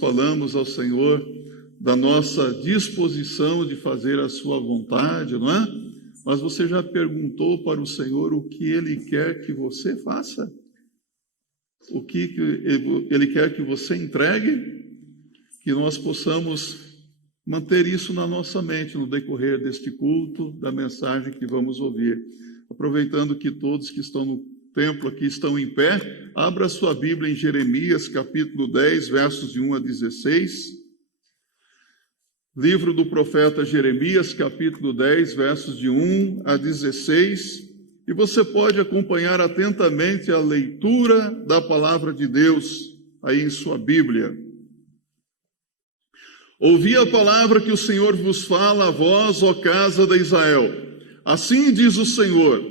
falamos ao Senhor da nossa disposição de fazer a sua vontade, não é? Mas você já perguntou para o Senhor o que Ele quer que você faça? O que Ele quer que você entregue? Que nós possamos manter isso na nossa mente no decorrer deste culto, da mensagem que vamos ouvir. Aproveitando que todos que estão no templo aqui estão em pé, abra sua Bíblia em Jeremias, capítulo 10, versos de 1 a 16. Livro do profeta Jeremias, capítulo 10, versos de 1 a 16. E você pode acompanhar atentamente a leitura da palavra de Deus aí em sua Bíblia. Ouvi a palavra que o Senhor vos fala a vós, ó casa de Israel. Assim diz o Senhor: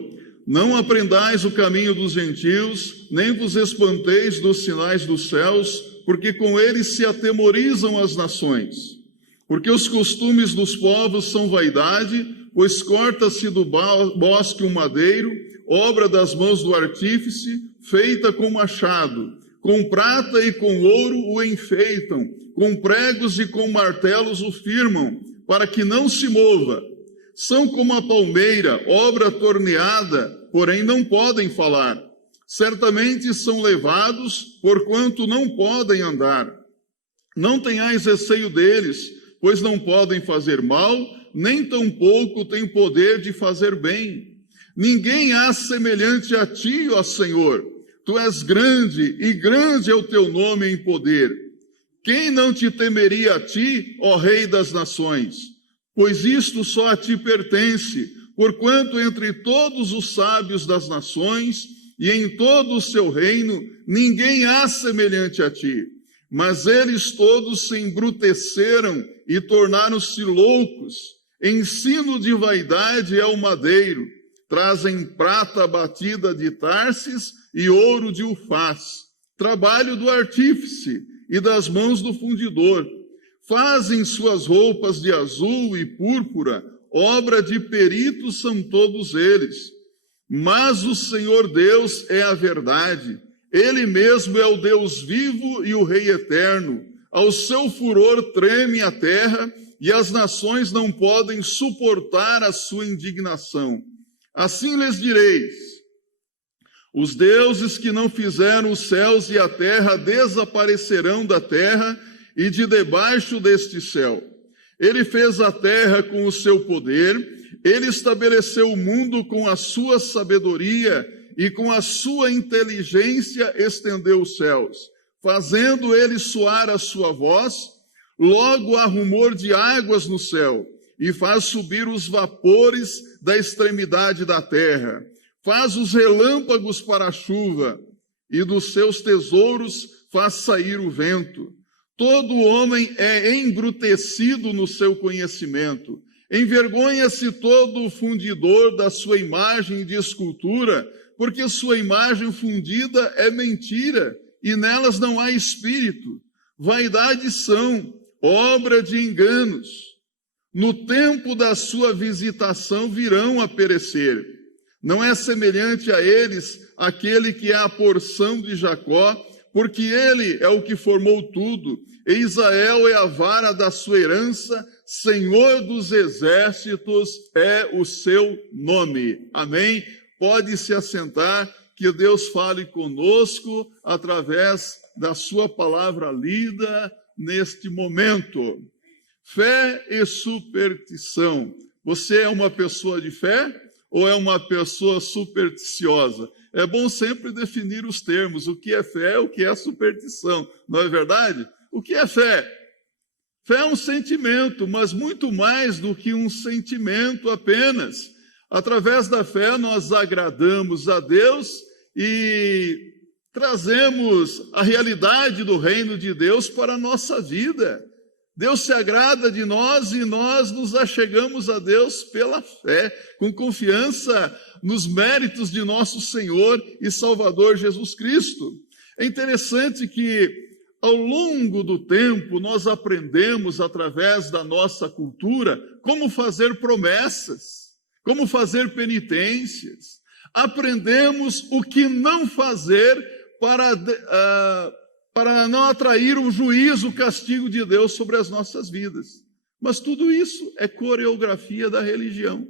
não aprendais o caminho dos gentios, nem vos espanteis dos sinais dos céus, porque com eles se atemorizam as nações. Porque os costumes dos povos são vaidade, pois corta-se do bosque um madeiro, obra das mãos do artífice, feita com machado. Com prata e com ouro o enfeitam, com pregos e com martelos o firmam, para que não se mova. São como a palmeira, obra torneada, porém não podem falar. Certamente são levados, porquanto não podem andar. Não tenhais receio deles, pois não podem fazer mal, nem tampouco têm poder de fazer bem. Ninguém há semelhante a ti, ó Senhor. Tu és grande, e grande é o teu nome em poder. Quem não te temeria a ti, ó Rei das nações? Pois isto só a ti pertence, porquanto entre todos os sábios das nações e em todo o seu reino, ninguém há semelhante a ti. Mas eles todos se embruteceram e tornaram-se loucos. Ensino de vaidade é o madeiro. Trazem prata batida de Tarsis e ouro de Ufaz, trabalho do artífice e das mãos do fundidor. Fazem suas roupas de azul e púrpura, obra de peritos são todos eles. Mas o Senhor Deus é a verdade, Ele mesmo é o Deus vivo e o Rei eterno. Ao seu furor treme a terra, e as nações não podem suportar a sua indignação. Assim lhes direis: os deuses que não fizeram os céus e a terra desaparecerão da terra e de debaixo deste céu. Ele fez a terra com o seu poder, ele estabeleceu o mundo com a sua sabedoria e com a sua inteligência estendeu os céus. Fazendo ele soar a sua voz, logo há rumor de águas no céu e faz subir os vapores da extremidade da terra. Faz os relâmpagos para a chuva, e dos seus tesouros faz sair o vento. Todo homem é embrutecido no seu conhecimento. Envergonha-se todo o fundidor da sua imagem de escultura, porque sua imagem fundida é mentira, e nelas não há espírito. Vaidades são, obra de enganos. No tempo da sua visitação virão a perecer. Não é semelhante a eles aquele que é a porção de Jacó, porque ele é o que formou tudo, e Israel é a vara da sua herança, Senhor dos exércitos é o seu nome. Amém? Pode se assentar, que Deus fale conosco através da sua palavra lida neste momento. Fé e superstição. Você é uma pessoa de fé? Ou é uma pessoa supersticiosa? É bom sempre definir os termos, o que é fé, o que é superstição, não é verdade? O que é fé? Fé é um sentimento, mas muito mais do que um sentimento apenas. Através da fé nós agradamos a Deus e trazemos a realidade do reino de Deus para a nossa vida. Deus se agrada de nós e nós nos achegamos a Deus pela fé, com confiança nos méritos de nosso Senhor e Salvador Jesus Cristo. É interessante que, ao longo do tempo, nós aprendemos, através da nossa cultura, como fazer promessas, como fazer penitências. Aprendemos o que não fazer para para não atrair o juízo, o castigo de Deus sobre as nossas vidas. Mas tudo isso é coreografia da religião.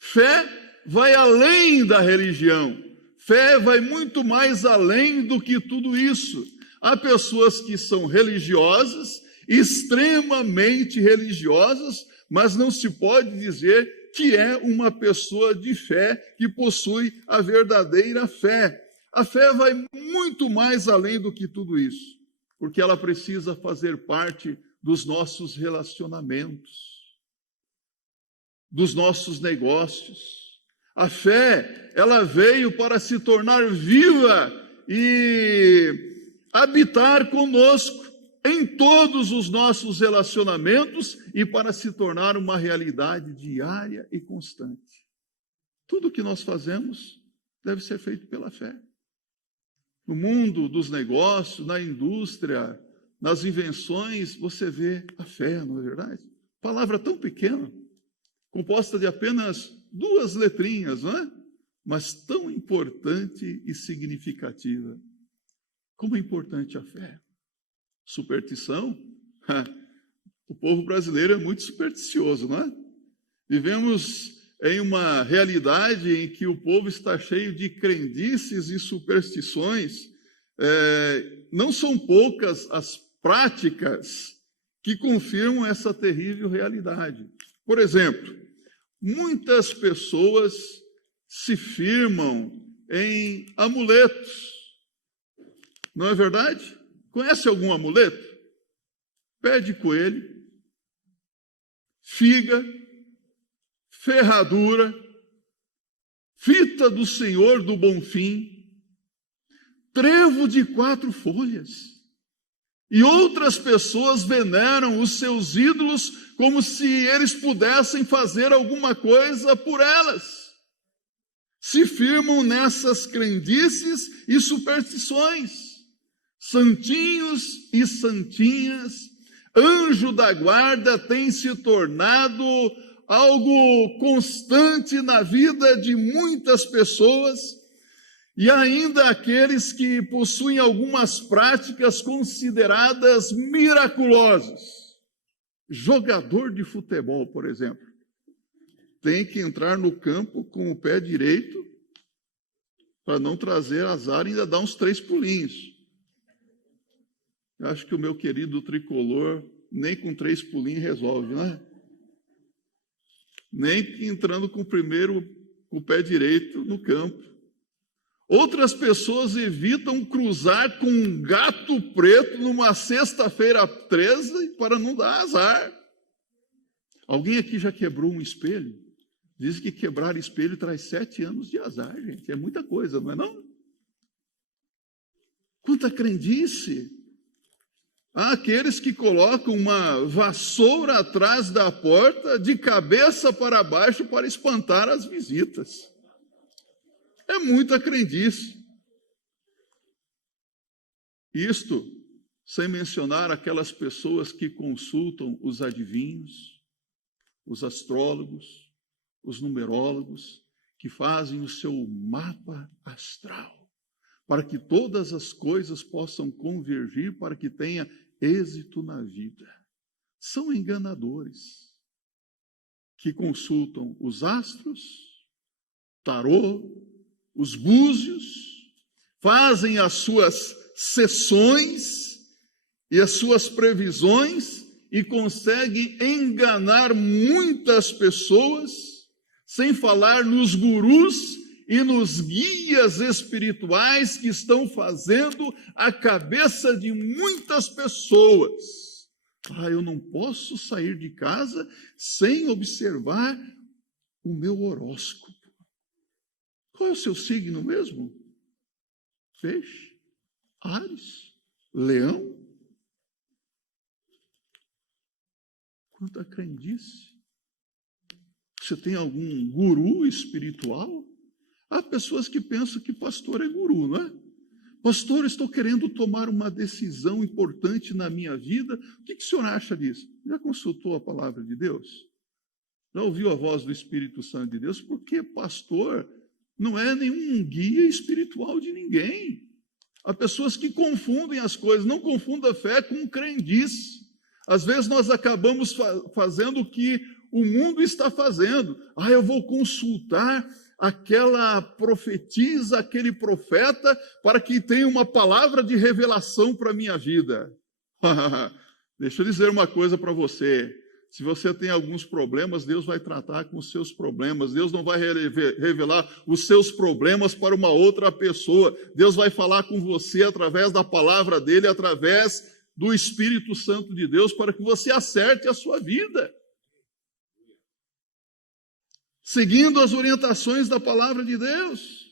Fé vai além da religião. Fé vai muito mais além do que tudo isso. Há pessoas que são religiosas, extremamente religiosas, mas não se pode dizer que é uma pessoa de fé, que possui a verdadeira fé. A fé vai muito mais além do que tudo isso, porque ela precisa fazer parte dos nossos relacionamentos, dos nossos negócios. A fé, ela veio para se tornar viva e habitar conosco em todos os nossos relacionamentos e para se tornar uma realidade diária e constante. Tudo que nós fazemos deve ser feito pela fé. No mundo dos negócios, na indústria, nas invenções, você vê a fé, não é verdade? Palavra tão pequena, composta de apenas 2 letrinhas, não é? Mas tão importante e significativa. Como é importante a fé? Superstição? O povo brasileiro é muito supersticioso, não é? Vivemos em uma realidade em que o povo está cheio de crendices e superstições. Não são poucas as práticas que confirmam essa terrível realidade. Por exemplo, muitas pessoas se firmam em amuletos. Não é verdade? Conhece algum amuleto? Pé de coelho, figa, ferradura, fita do Senhor do Bonfim, trevo de 4 folhas. E outras pessoas veneram os seus ídolos como se eles pudessem fazer alguma coisa por elas. Se firmam nessas crendices e superstições. Santinhos e santinhas, anjo da guarda tem se tornado algo constante na vida de muitas pessoas, e ainda aqueles que possuem algumas práticas consideradas miraculosas. Jogador de futebol, por exemplo, tem que entrar no campo com o pé direito para não trazer azar e ainda dar uns 3 pulinhos. Eu acho que o meu querido tricolor nem com 3 pulinhos resolve, não é? Nem entrando com o pé direito no campo. Outras pessoas evitam cruzar com um gato preto numa sexta-feira 13 para não dar azar. Alguém aqui já quebrou um espelho? Diz que quebrar espelho traz 7 anos de azar, gente. É muita coisa, não é não? Quanta crendice! Há aqueles que colocam uma vassoura atrás da porta, de cabeça para baixo, para espantar as visitas. É muita crendice. Isto sem mencionar aquelas pessoas que consultam os adivinhos, os astrólogos, os numerólogos, que fazem o seu mapa astral, para que todas as coisas possam convergir, para que tenha êxito na vida. São enganadores que consultam os astros, tarô, os búzios, fazem as suas sessões e as suas previsões e conseguem enganar muitas pessoas, sem falar nos gurus e nos guias espirituais que estão fazendo a cabeça de muitas pessoas. Eu não posso sair de casa sem observar o meu horóscopo. Qual é o seu signo mesmo? Peixe, Áries, Leão. Quanta crendice. Você tem algum guru espiritual? Há pessoas que pensam que pastor é guru, não é? Pastor, estou querendo tomar uma decisão importante na minha vida. O que o senhor acha disso? Já consultou a palavra de Deus? Já ouviu a voz do Espírito Santo de Deus? Porque pastor não é nenhum guia espiritual de ninguém. Há pessoas que confundem as coisas, não confunda a fé com crendice. Às vezes nós acabamos fazendo o que o mundo está fazendo. Eu vou consultar aquela profetisa, aquele profeta, para que tenha uma palavra de revelação para a minha vida. Deixa eu dizer uma coisa para você. Se você tem alguns problemas, Deus vai tratar com os seus problemas. Deus não vai revelar os seus problemas para uma outra pessoa. Deus vai falar com você através da palavra dele, através do Espírito Santo de Deus, para que você acerte a sua vida, seguindo as orientações da palavra de Deus.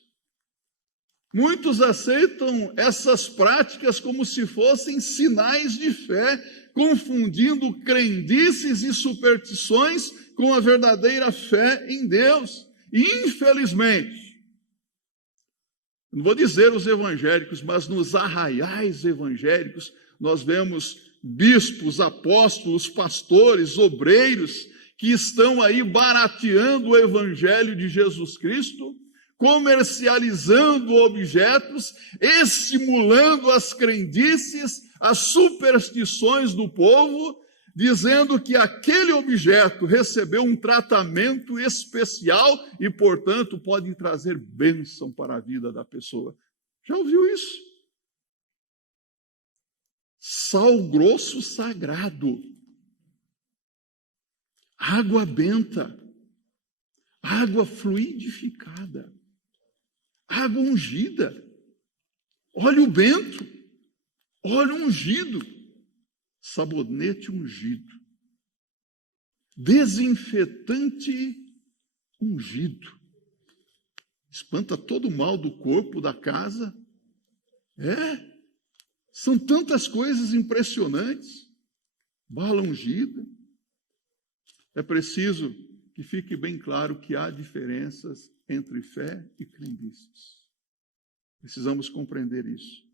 Muitos aceitam essas práticas como se fossem sinais de fé, confundindo crendices e superstições com a verdadeira fé em Deus. E, infelizmente, não vou dizer os evangélicos, mas nos arraiais evangélicos, nós vemos bispos, apóstolos, pastores, obreiros, que estão aí barateando o evangelho de Jesus Cristo, comercializando objetos, estimulando as crendices, as superstições do povo, dizendo que aquele objeto recebeu um tratamento especial e, portanto, pode trazer bênção para a vida da pessoa. Já ouviu isso? Sal grosso sagrado, água benta, água fluidificada, água ungida, óleo bento, óleo ungido, sabonete ungido, desinfetante ungido. Espanta todo o mal do corpo, da casa. São tantas coisas impressionantes. Bala ungida. É preciso que fique bem claro que há diferenças entre fé e crendices. Precisamos compreender isso.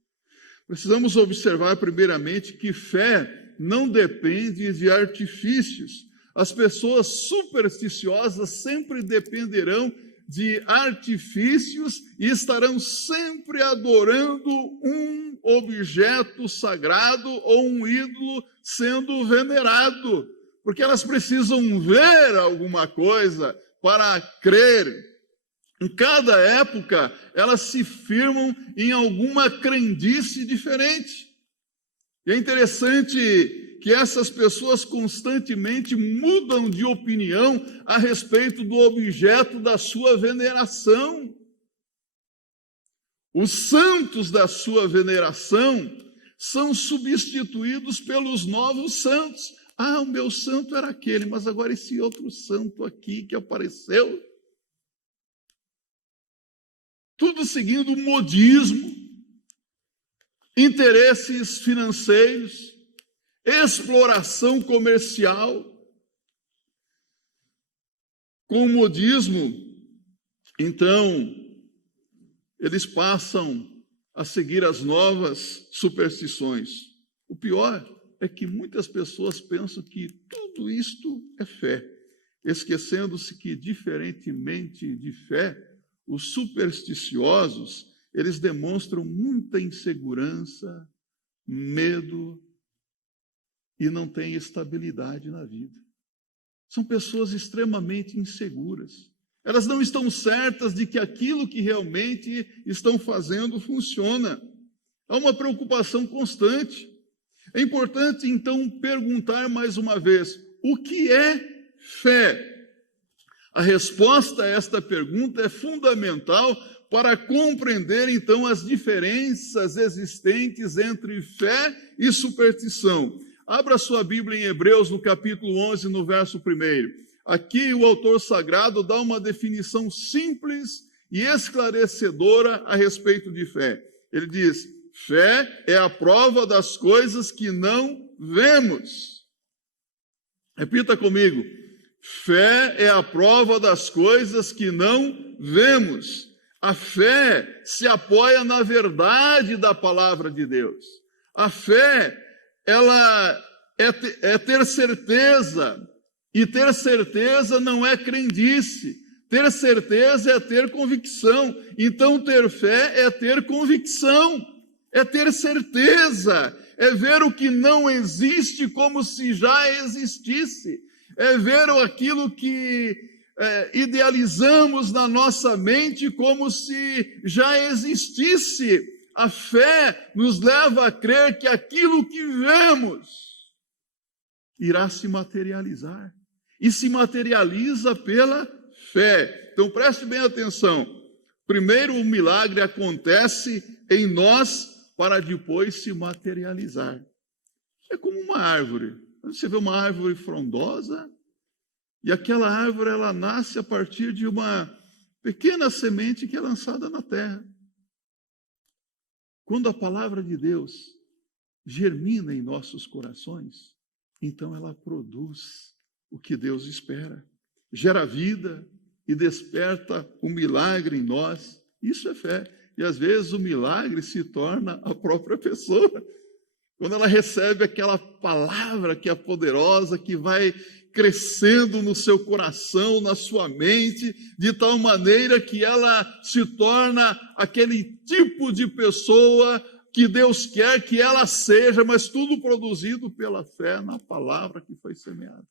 Precisamos observar, primeiramente, que fé não depende de artifícios. As pessoas supersticiosas sempre dependerão de artifícios e estarão sempre adorando um objeto sagrado ou um ídolo sendo venerado, porque elas precisam ver alguma coisa para crer. Em cada época, elas se firmam em alguma crendice diferente. E é interessante que essas pessoas constantemente mudam de opinião a respeito do objeto da sua veneração. Os santos da sua veneração são substituídos pelos novos santos. O meu santo era aquele, mas agora esse outro santo aqui que apareceu. Tudo seguindo modismo, interesses financeiros, exploração comercial. Com o modismo, então, eles passam a seguir as novas superstições. O pior é que muitas pessoas pensam que tudo isto é fé, esquecendo-se que, diferentemente de fé, os supersticiosos, eles demonstram muita insegurança, medo e não têm estabilidade na vida. São pessoas extremamente inseguras. Elas não estão certas de que aquilo que realmente estão fazendo funciona. Há uma preocupação constante. É importante, então, perguntar mais uma vez, o que é fé? A resposta a esta pergunta é fundamental para compreender, então, as diferenças existentes entre fé e superstição. Abra sua Bíblia em Hebreus, no capítulo 11, no verso 1. Aqui o autor sagrado dá uma definição simples e esclarecedora a respeito de fé. Ele diz: fé é a prova das coisas que não vemos. Repita comigo. Fé é a prova das coisas que não vemos. A fé se apoia na verdade da palavra de Deus. A fé, ela é ter certeza. E ter certeza não é crendice. Ter certeza é ter convicção. Então, ter fé é ter convicção. é ter certeza, é ver o que não existe como se já existisse, é ver aquilo que idealizamos na nossa mente como se já existisse. A fé nos leva a crer que aquilo que vemos irá se materializar, e se materializa pela fé. Então preste bem atenção. Primeiro o milagre acontece em nós para depois se materializar. É como uma árvore. Você vê uma árvore frondosa e aquela árvore ela nasce a partir de uma pequena semente que é lançada na terra. Quando a palavra de Deus germina em nossos corações, então ela produz o que Deus espera. Gera vida e desperta um milagre em nós. Isso é fé. E às vezes o milagre se torna a própria pessoa. Quando ela recebe aquela palavra que é poderosa, que vai crescendo no seu coração, na sua mente, de tal maneira que ela se torna aquele tipo de pessoa que Deus quer que ela seja, mas tudo produzido pela fé na palavra que foi semeada.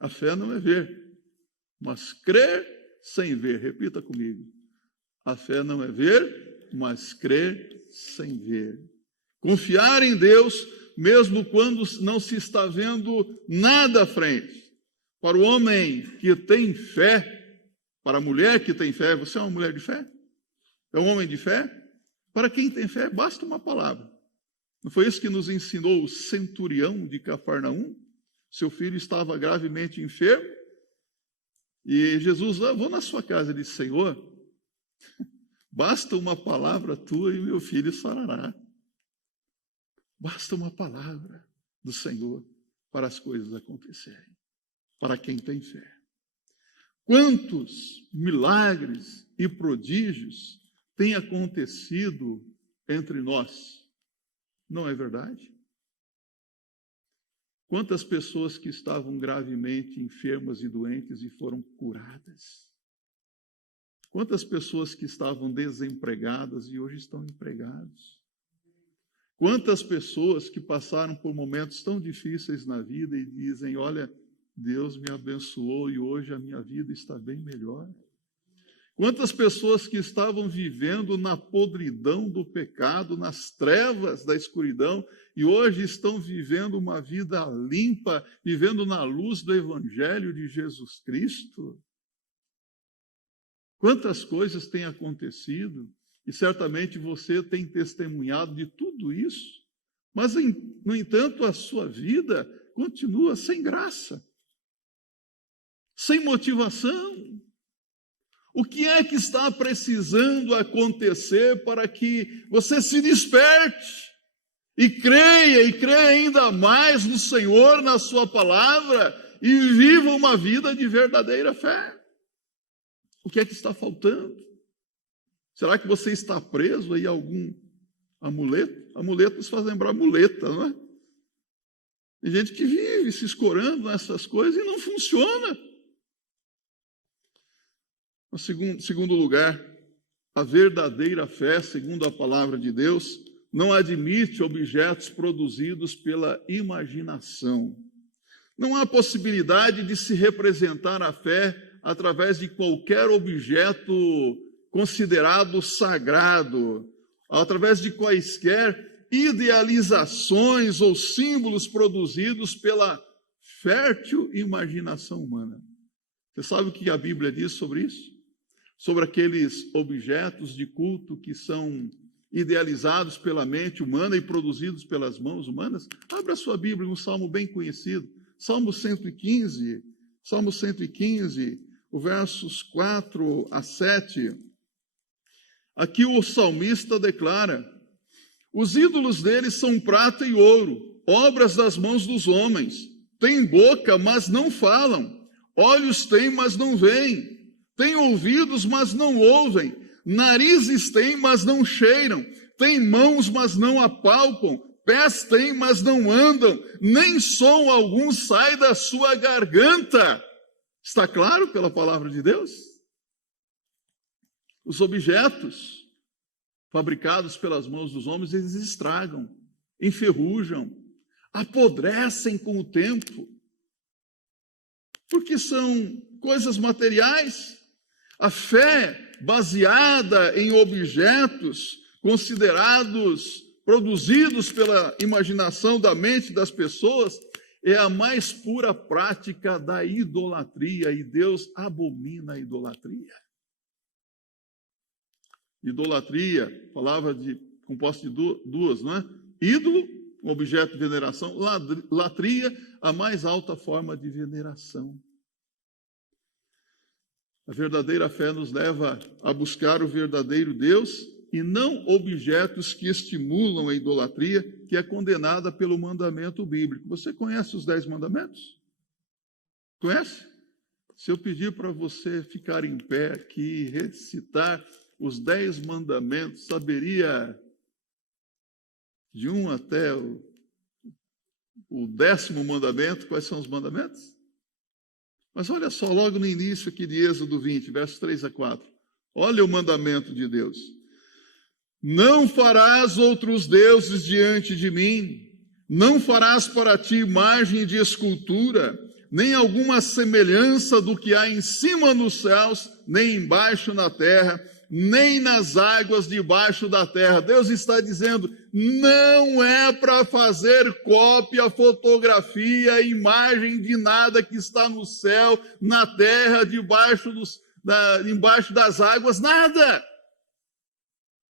A fé não é ver, mas crer sem ver. Repita comigo. A fé não é ver, mas crer sem ver. Confiar em Deus, mesmo quando não se está vendo nada à frente. Para o homem que tem fé, para a mulher que tem fé, você é uma mulher de fé? É um homem de fé? Para quem tem fé, basta uma palavra. Não foi isso que nos ensinou o centurião de Cafarnaum? Seu filho estava gravemente enfermo. E Jesus, vou na sua casa. Ele disse, Senhor, basta uma palavra tua e meu filho sarará. Basta uma palavra do Senhor para as coisas acontecerem. Para quem tem fé. Quantos milagres e prodígios têm acontecido entre nós? Não é verdade? Quantas pessoas que estavam gravemente enfermas e doentes e foram curadas? Quantas pessoas que estavam desempregadas e hoje estão empregados? Quantas pessoas que passaram por momentos tão difíceis na vida e dizem, olha, Deus me abençoou e hoje a minha vida está bem melhor. Quantas pessoas que estavam vivendo na podridão do pecado, nas trevas da escuridão, e hoje estão vivendo uma vida limpa, vivendo na luz do Evangelho de Jesus Cristo? Quantas coisas têm acontecido, e certamente você tem testemunhado de tudo isso, mas, no entanto, a sua vida continua sem graça, sem motivação. O que é que está precisando acontecer para que você se desperte e creia ainda mais no Senhor, na sua palavra e viva uma vida de verdadeira fé? O que é que está faltando? Será que você está preso aí a algum amuleto? Amuletos faz lembrar muleta, não é? Tem gente que vive se escorando nessas coisas e não funciona. Em segundo lugar, a verdadeira fé, segundo a palavra de Deus, não admite objetos produzidos pela imaginação. Não há possibilidade de se representar a fé através de qualquer objeto considerado sagrado, através de quaisquer idealizações ou símbolos produzidos pela fértil imaginação humana. Você sabe o que a Bíblia diz sobre isso? Sobre aqueles objetos de culto que são idealizados pela mente humana e produzidos pelas mãos humanas? Abra a sua Bíblia, um salmo bem conhecido, Salmo 115, os versos 4 a 7. Aqui o salmista declara, os ídolos deles são prata e ouro, obras das mãos dos homens, têm boca, mas não falam, olhos têm, mas não veem, têm ouvidos, mas não ouvem, narizes têm, mas não cheiram, têm mãos, mas não apalpam, pés têm, mas não andam, nem som algum sai da sua garganta. Está claro pela palavra de Deus? Os objetos fabricados pelas mãos dos homens, eles estragam, enferrujam, apodrecem com o tempo, porque são coisas materiais. A fé baseada em objetos considerados, produzidos pela imaginação da mente das pessoas, é a mais pura prática da idolatria, e Deus abomina a idolatria. Idolatria, palavra composta de duas, não é? Ídolo, objeto de veneração, latria, a mais alta forma de veneração. A verdadeira fé nos leva a buscar o verdadeiro Deus e não objetos que estimulam a idolatria, que é condenada pelo mandamento bíblico. Você conhece os 10 mandamentos? Conhece? Se eu pedir para você ficar em pé aqui e recitar os 10 mandamentos, saberia de 1 até o 10º mandamento quais são os mandamentos? Mas olha só, logo no início aqui de Êxodo 20, versos 3 a 4. Olha o mandamento de Deus. Não farás outros deuses diante de mim, não farás para ti imagem de escultura, nem alguma semelhança do que há em cima nos céus, nem embaixo na terra, nem nas águas debaixo da terra. Deus está dizendo, não é para fazer cópia, fotografia, imagem de nada que está no céu, na terra, embaixo das águas, nada.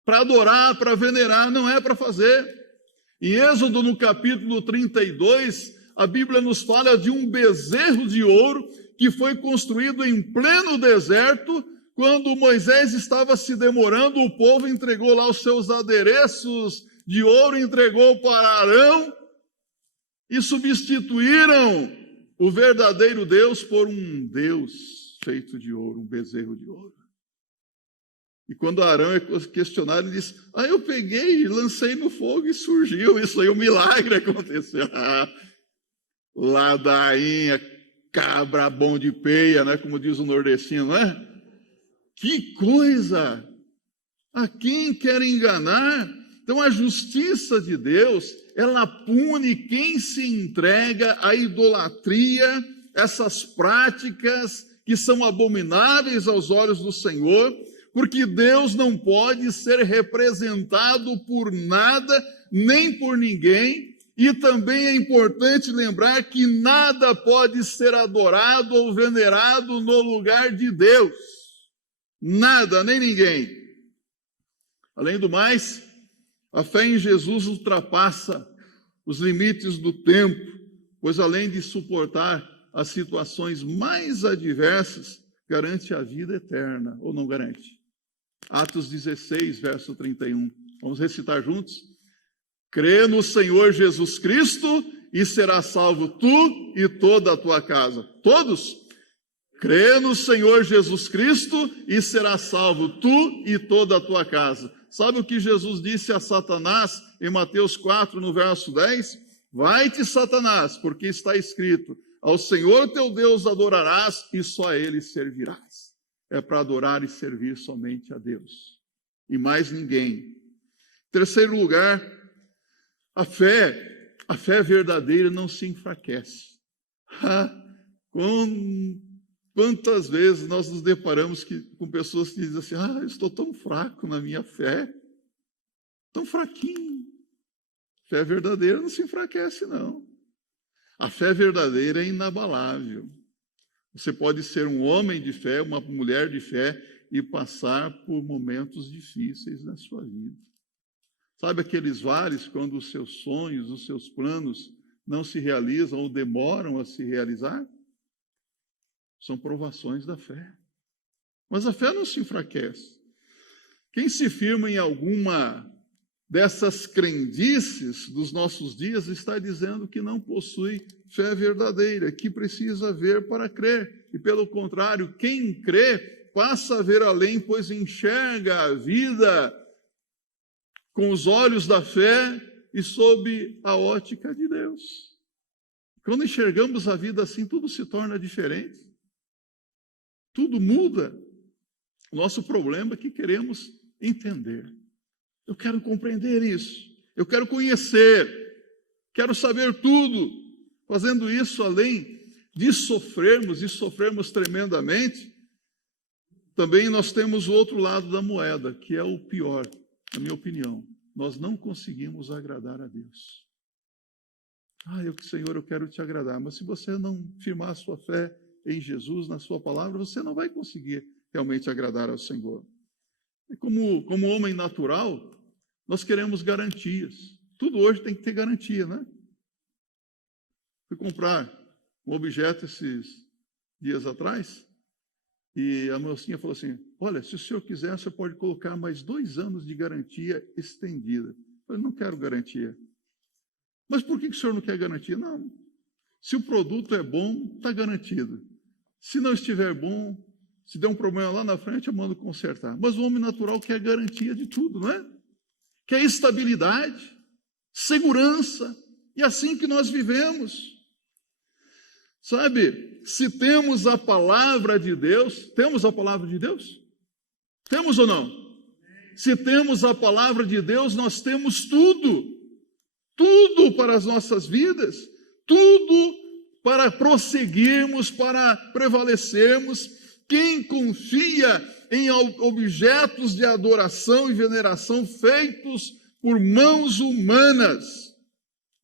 Para adorar, para venerar, não é para fazer. Em Êxodo, no capítulo 32, a Bíblia nos fala de um bezerro de ouro que foi construído em pleno deserto. Quando Moisés estava se demorando, o povo entregou lá os seus adereços de ouro, entregou para Arão e substituíram o verdadeiro Deus por um Deus feito de ouro, um bezerro de ouro. E quando Arão é questionado, ele diz, eu peguei e lancei no fogo e surgiu, isso aí, um milagre aconteceu. Ladainha, cabra bom de peia, né, como diz o nordestino, não é? Que coisa! A quem quer enganar? Então a justiça de Deus, ela pune quem se entrega à idolatria, essas práticas que são abomináveis aos olhos do Senhor, porque Deus não pode ser representado por nada, nem por ninguém, e também é importante lembrar que nada pode ser adorado ou venerado no lugar de Deus. Nada, nem ninguém. Além do mais, a fé em Jesus ultrapassa os limites do tempo, pois além de suportar as situações mais adversas, garante a vida eterna, ou não garante? Atos 16, verso 31. Vamos recitar juntos? Crê no Senhor Jesus Cristo e serás salvo tu e toda a tua casa. Todos? Crê no Senhor Jesus Cristo e serás salvo tu e toda a tua casa. Sabe o que Jesus disse a Satanás em Mateus 4, no verso 10? Vai-te, Satanás, porque está escrito, ao Senhor teu Deus adorarás e só a Ele servirás. É para adorar e servir somente a Deus e mais ninguém. Terceiro lugar, a fé verdadeira não se enfraquece. Quantas vezes nós nos deparamos com pessoas que dizem assim, eu estou tão fraco na minha fé, tão fraquinho. Fé verdadeira não se enfraquece, não. A fé verdadeira é inabalável. Você pode ser um homem de fé, uma mulher de fé e passar por momentos difíceis na sua vida. Sabe aqueles vales quando os seus sonhos, os seus planos não se realizam ou demoram a se realizar? São provações da fé. Mas a fé não se enfraquece. Quem se firma em alguma dessas crendices dos nossos dias está dizendo que não possui fé verdadeira, que precisa ver para crer. E pelo contrário, quem crê passa a ver além, pois enxerga a vida com os olhos da fé e sob a ótica de Deus. Quando enxergamos a vida assim, tudo se torna diferente. Tudo muda. O nosso problema é que queremos entender. Eu quero compreender isso. Eu quero conhecer. Quero saber tudo. Fazendo isso, além de sofrermos, e sofrermos tremendamente, também nós temos o outro lado da moeda, que é o pior, na minha opinião. Nós não conseguimos agradar a Deus. Senhor, eu quero te agradar, mas se você não firmar a sua fé em Jesus, na sua palavra, você não vai conseguir realmente agradar ao Senhor. E como homem natural, nós queremos garantias. Tudo hoje tem que ter garantia, né? Fui comprar um objeto esses dias atrás, e a mocinha falou assim, olha, se o senhor quiser, você pode colocar mais 2 anos de garantia estendida. Eu falei, não quero garantia. Mas por que o senhor não quer garantia? Não, se o produto é bom, está garantido. Se não estiver bom, se der um problema lá na frente, eu mando consertar. Mas o homem natural quer garantia de tudo, não é? Quer estabilidade, segurança, e é assim que nós vivemos. Sabe, se temos a palavra de Deus, temos a palavra de Deus? Temos ou não? Se temos a palavra de Deus, nós temos tudo. Tudo para as nossas vidas, tudo para prosseguirmos, para prevalecermos. Quem confia em objetos de adoração e veneração feitos por mãos humanas,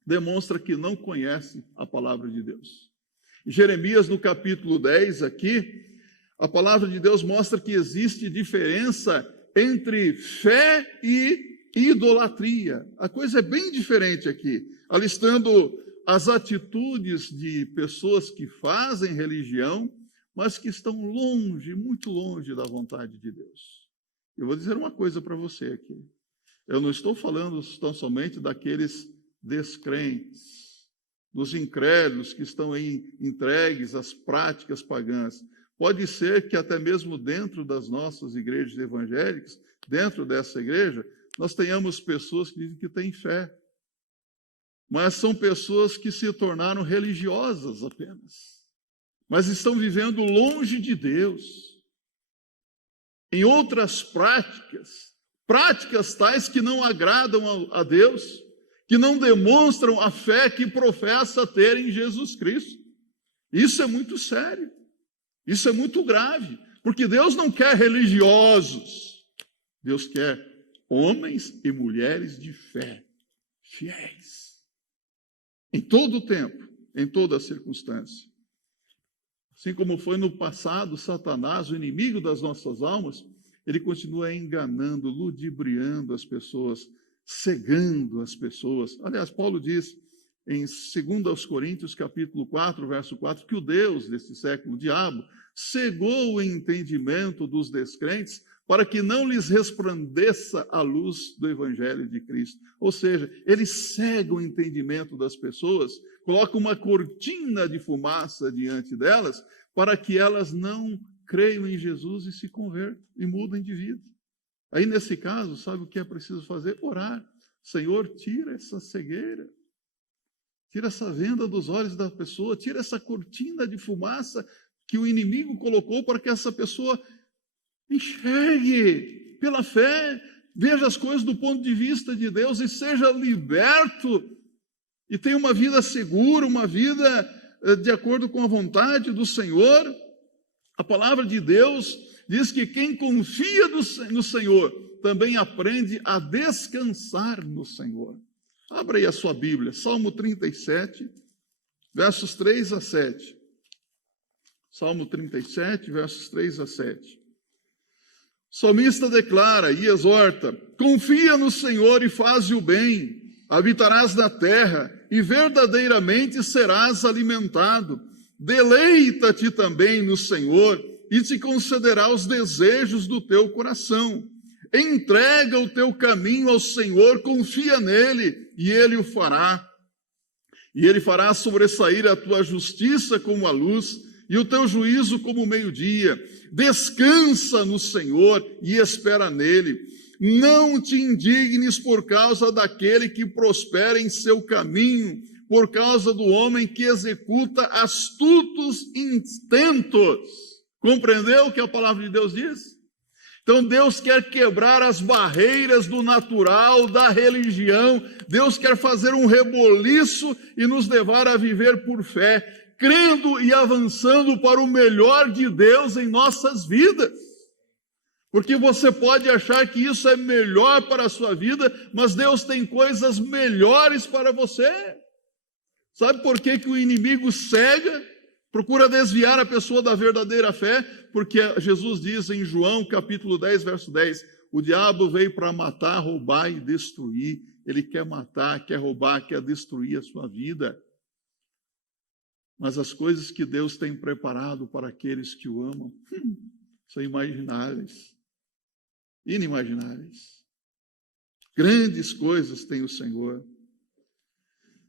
demonstra que não conhece a palavra de Deus. Jeremias, no capítulo 10, aqui, a palavra de Deus mostra que existe diferença entre fé e idolatria. A coisa é bem diferente aqui, alistando as atitudes de pessoas que fazem religião, mas que estão longe, muito longe da vontade de Deus. Eu vou dizer uma coisa para você aqui. Eu não estou falando tão somente daqueles descrentes, dos incrédulos que estão aí entregues às práticas pagãs. Pode ser que até mesmo dentro das nossas igrejas evangélicas, dentro dessa igreja, nós tenhamos pessoas que dizem que têm fé, mas são pessoas que se tornaram religiosas apenas, mas estão vivendo longe de Deus, em outras práticas tais que não agradam a Deus, que não demonstram a fé que professa ter em Jesus Cristo. Isso é muito sério, isso é muito grave, porque Deus não quer religiosos, Deus quer homens e mulheres de fé, fiéis, em todo o tempo, em toda a circunstância. Assim como foi no passado, Satanás, o inimigo das nossas almas, ele continua enganando, ludibriando as pessoas, cegando as pessoas. Aliás, Paulo diz em 2 Coríntios, capítulo 4, verso 4, que o Deus desse século, o diabo, cegou o entendimento dos descrentes para que não lhes resplandeça a luz do Evangelho de Cristo. Ou seja, ele cega o entendimento das pessoas, coloca uma cortina de fumaça diante delas, para que elas não creiam em Jesus e se convertam e mudem de vida. Aí, nesse caso, sabe o que é preciso fazer? Orar. Senhor, tira essa cegueira, tira essa venda dos olhos da pessoa, tira essa cortina de fumaça que o inimigo colocou para que essa pessoa enxergue pela fé, veja as coisas do ponto de vista de Deus e seja liberto e tenha uma vida segura, uma vida de acordo com a vontade do Senhor. A palavra de Deus diz que quem confia no Senhor também aprende a descansar no Senhor. Abra aí a sua Bíblia, Salmo 37, versos 3 a 7. Salmo 37, versos 3 a 7. O salmista declara e exorta: confia no Senhor e faze o bem, habitarás na terra e verdadeiramente serás alimentado. Deleita-te também no Senhor e te concederá os desejos do teu coração. Entrega o teu caminho ao Senhor, confia nele e ele o fará. E ele fará sobressair a tua justiça como a luz e o teu juízo como o meio-dia. Descansa no Senhor e espera nele. Não te indignes por causa daquele que prospera em seu caminho, por causa do homem que executa astutos intentos. Compreendeu o que a palavra de Deus diz? Então Deus quer quebrar as barreiras do natural, da religião. Deus quer fazer um reboliço e nos levar a viver por fé, crendo e avançando para o melhor de Deus em nossas vidas. Porque você pode achar que isso é melhor para a sua vida, mas Deus tem coisas melhores para você. Sabe por que o inimigo cega, procura desviar a pessoa da verdadeira fé? Porque Jesus diz em João capítulo 10, verso 10, o diabo veio para matar, roubar e destruir. Ele quer matar, quer roubar, quer destruir a sua vida. Mas as coisas que Deus tem preparado para aqueles que o amam, são imagináveis, inimagináveis. Grandes coisas tem o Senhor.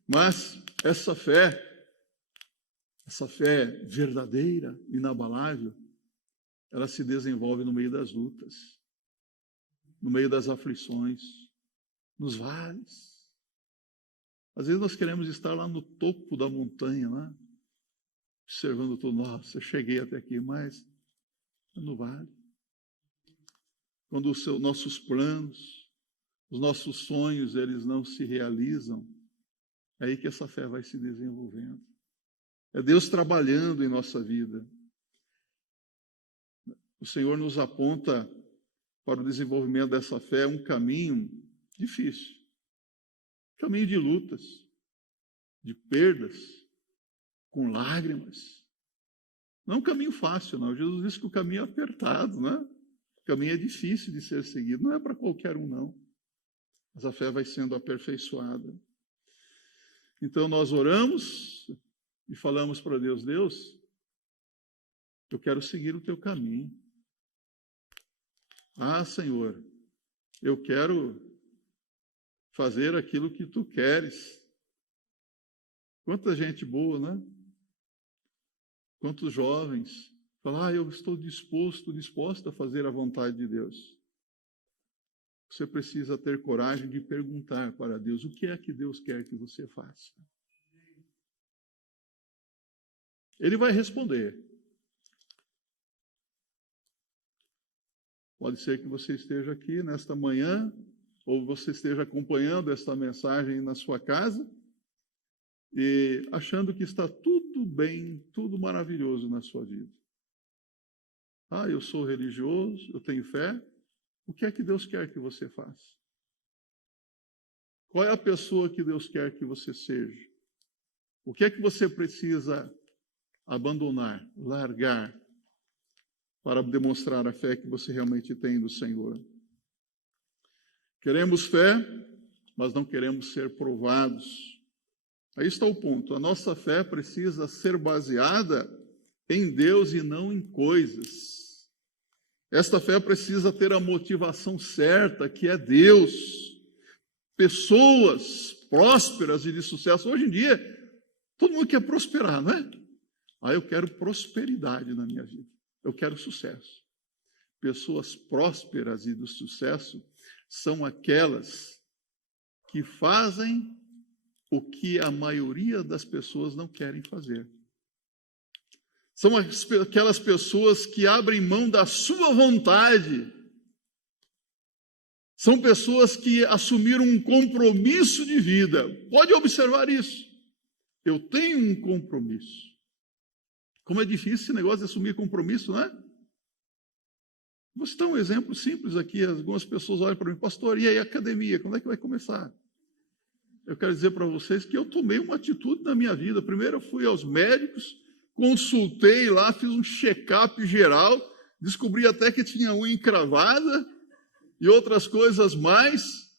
Mas essa fé verdadeira, inabalável, ela se desenvolve no meio das lutas, no meio das aflições, nos vales. Às vezes nós queremos estar lá no topo da montanha, né? Observando tudo. Nossa, eu cheguei até aqui, mas é no vale. Quando os nossos planos, os nossos sonhos, eles não se realizam, é aí que essa fé vai se desenvolvendo. É Deus trabalhando em nossa vida. O Senhor nos aponta para o desenvolvimento dessa fé um caminho difícil. Caminho de lutas, de perdas, com lágrimas. Não é um caminho fácil, não. Jesus disse que o caminho é apertado, né? O caminho é difícil de ser seguido. Não é para qualquer um, não. Mas a fé vai sendo aperfeiçoada. Então nós oramos e falamos para Deus, Deus, eu quero seguir o teu caminho. Ah, Senhor, eu quero fazer aquilo que tu queres. Quanta gente boa, né? Quantos jovens falam, eu estou disposta a fazer a vontade de Deus. Você precisa ter coragem de perguntar para Deus, o que é que Deus quer que você faça? Ele vai responder. Pode ser que você esteja aqui nesta manhã, ou você esteja acompanhando esta mensagem na sua casa, e achando que está tudo bem, tudo maravilhoso na sua vida. Eu sou religioso, eu tenho fé. O que é que Deus quer que você faça? Qual é a pessoa que Deus quer que você seja? O que é que você precisa abandonar, largar, para demonstrar a fé que você realmente tem no Senhor? Queremos fé, mas não queremos ser provados. Aí está o ponto. A nossa fé precisa ser baseada em Deus e não em coisas. Esta fé precisa ter a motivação certa, que é Deus. Pessoas prósperas e de sucesso. Hoje em dia, todo mundo quer prosperar, não é? Eu quero prosperidade na minha vida. Eu quero sucesso. Pessoas prósperas e do sucesso são aquelas que fazem o que a maioria das pessoas não querem fazer. São aquelas pessoas que abrem mão da sua vontade. São pessoas que assumiram um compromisso de vida. Pode observar isso. Eu tenho um compromisso. Como é difícil esse negócio de assumir compromisso, não é? Vou citar um exemplo simples aqui. Algumas pessoas olham para mim, pastor, e aí a academia, quando é que vai começar? Eu quero dizer para vocês que eu tomei uma atitude na minha vida. Primeiro eu fui aos médicos, consultei lá, fiz um check-up geral, descobri até que tinha unha encravada e outras coisas mais,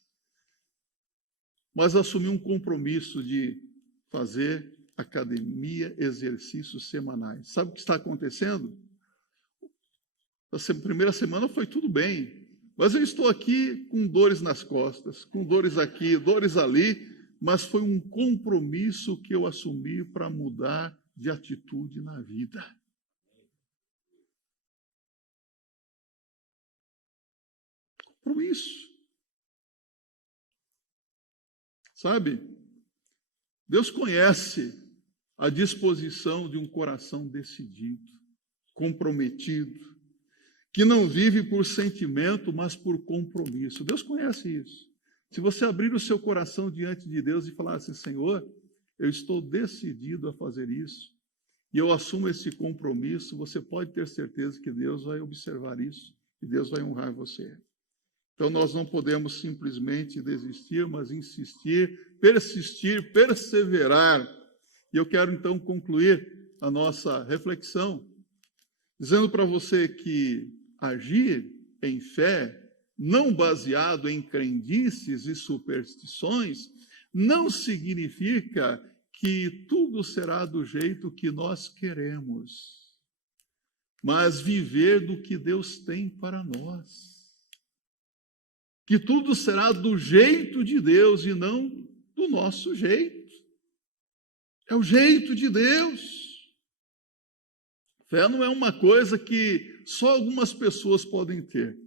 mas assumi um compromisso de fazer academia, exercícios semanais. Sabe o que está acontecendo? A primeira semana foi tudo bem, mas eu estou aqui com dores nas costas, com dores aqui, dores ali, mas foi um compromisso que eu assumi para mudar de atitude na vida. Compromisso. Sabe? Deus conhece a disposição de um coração decidido, comprometido, que não vive por sentimento, mas por compromisso. Deus conhece isso. Se você abrir o seu coração diante de Deus e falar assim, Senhor, eu estou decidido a fazer isso, e eu assumo esse compromisso, você pode ter certeza que Deus vai observar isso, e Deus vai honrar você. Então, nós não podemos simplesmente desistir, mas insistir, persistir, perseverar. E eu quero, então, concluir a nossa reflexão, dizendo para você que agir em fé, não baseado em crendices e superstições, não significa que tudo será do jeito que nós queremos, mas viver do que Deus tem para nós. Que tudo será do jeito de Deus e não do nosso jeito. É o jeito de Deus. Fé não é uma coisa que só algumas pessoas podem ter.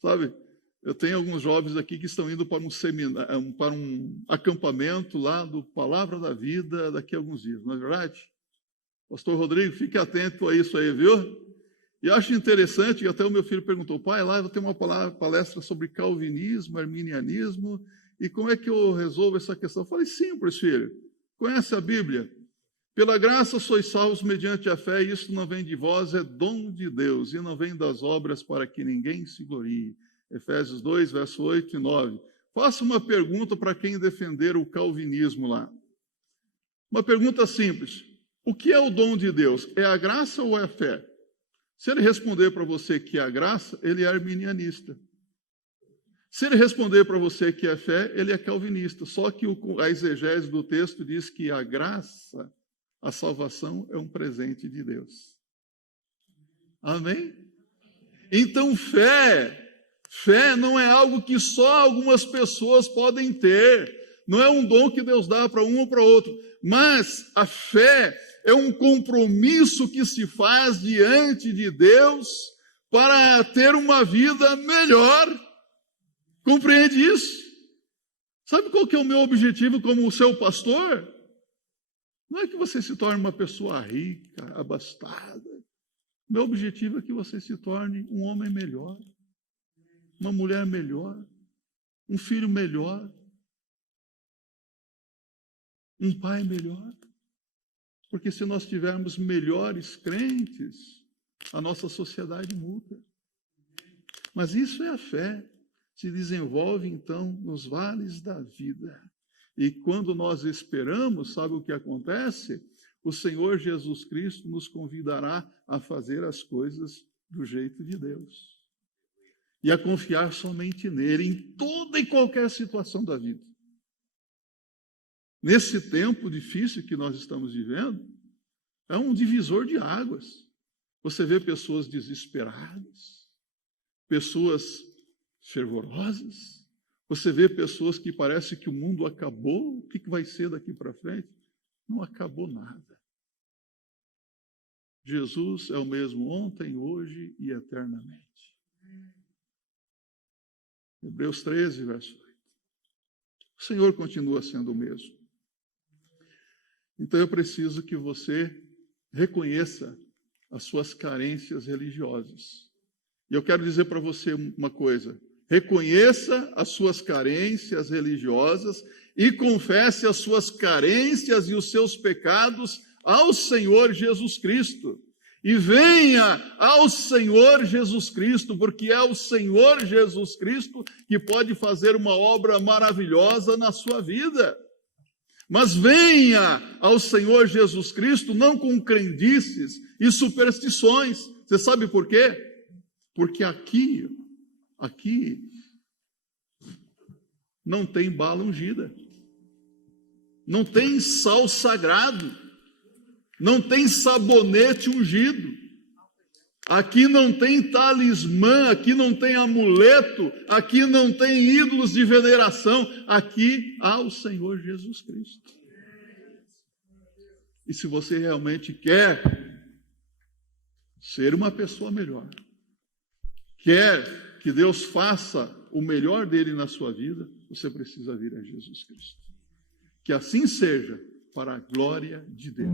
Sabe, eu tenho alguns jovens aqui que estão indo para um seminário, para um acampamento lá do Palavra da Vida daqui a alguns dias, não é verdade? Pastor Rodrigo, fique atento a isso aí, viu? E eu acho interessante, que até o meu filho perguntou, pai, lá eu vou ter uma palestra sobre calvinismo, arminianismo, e como é que eu resolvo essa questão? Eu falei, simples, filho, conhece a Bíblia? Pela graça sois salvos mediante a fé, e isso não vem de vós, é dom de Deus, e não vem das obras para que ninguém se glorie. Efésios 2, verso 8 e 9. Faça uma pergunta para quem defender o calvinismo lá. Uma pergunta simples. O que é o dom de Deus? É a graça ou é a fé? Se ele responder para você que é a graça, ele é arminianista. Se ele responder para você que é fé, ele é calvinista. Só que a exegese do texto diz que a graça, a salvação, é um presente de Deus. Amém? Então, fé não é algo que só algumas pessoas podem ter. Não é um dom que Deus dá para um ou para outro. Mas a fé é um compromisso que se faz diante de Deus para ter uma vida melhor. Compreende isso? Sabe qual que é o meu objetivo como seu pastor? Não é que você se torne uma pessoa rica, abastada. Meu objetivo é que você se torne um homem melhor, uma mulher melhor, um filho melhor, um pai melhor. Porque se nós tivermos melhores crentes, a nossa sociedade muda. Mas isso é a fé. Se desenvolve, então, nos vales da vida. E quando nós esperamos, sabe o que acontece? O Senhor Jesus Cristo nos convidará a fazer as coisas do jeito de Deus. E a confiar somente nele, em toda e qualquer situação da vida. Nesse tempo difícil que nós estamos vivendo, é um divisor de águas. Você vê pessoas desesperadas, pessoas fervorosas, você vê pessoas que parece que o mundo acabou, o que vai ser daqui para frente? Não acabou nada. Jesus é o mesmo ontem, hoje e eternamente. Hebreus 13, verso 8. O Senhor continua sendo o mesmo. Então eu preciso que você reconheça as suas carências religiosas. E eu quero dizer para você uma coisa. Reconheça as suas carências religiosas e confesse as suas carências e os seus pecados ao Senhor Jesus Cristo. E venha ao Senhor Jesus Cristo, porque é o Senhor Jesus Cristo que pode fazer uma obra maravilhosa na sua vida. Mas venha ao Senhor Jesus Cristo não com crendices e superstições. Você sabe por quê? Porque aqui não tem bala ungida, não tem sal sagrado, não tem sabonete ungido, aqui não tem talismã, aqui não tem amuleto, aqui não tem ídolos de veneração, aqui há o Senhor Jesus Cristo. E se você realmente quer ser uma pessoa melhor, quer que Deus faça o melhor dele na sua vida, você precisa vir a Jesus Cristo. Que assim seja, para a glória de Deus.